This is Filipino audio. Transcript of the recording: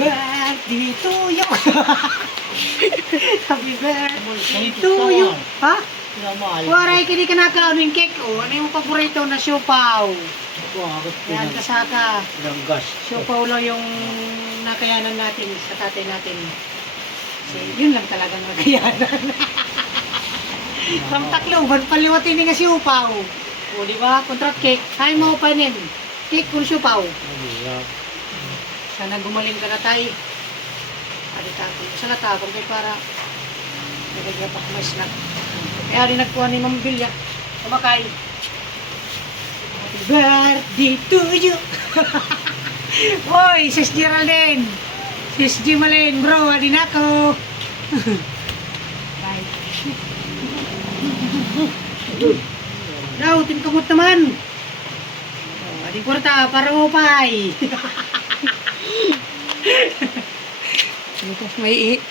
birthday to you. Happy birthday to you. Ha? Waray, kini ka nakaon yung cake. O, ano yung paborito na siopaw? Yan, kasaka. Siopaw lang yung nakayanan natin sa tatay natin. So, yun lang talagang nakayanan. Samtakloban, paliwatin nga siopaw. O, di ba? Contract cake. Hay mo pa nin. Cake kung siopaw. Sana gumaling ka na tayo. Adi-tapon. Sa latapon kay para nagagapak mas na. Kaya rin nagkuha ni Ma'am Bilya. Kumakay. Happy birthday to you. Hoy, Sis Geraldine. Sis Jimalene, bro. Adin ako. Bye. Daw, tinkamot naman. Adin kurta, para upay. May